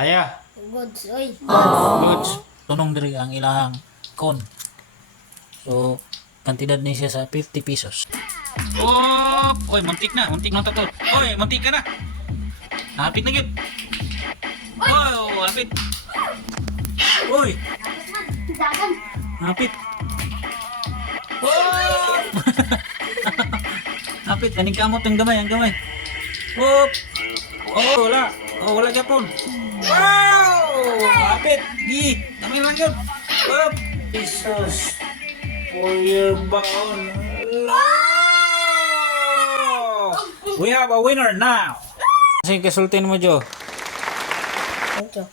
Haya. Goods, oy. Goods. Tunong diri ang ilahang kon. So, kantidad ni siya sa 50 pesos. Oh! Oy, muntik na to. Oy, muntik ka na. Hapit na gyud. Oh, hapit. Oy, Dagan. hapit. Oh! Hapit, kaning kamot ang gamay. Oh! Oh, wala. Oh, wala Japon. Wow! Hapit. Gi, kami lang yun. Oh! Pesos. For your baon. We have a winner now. Sige, kasultin mo, Jo. Ito.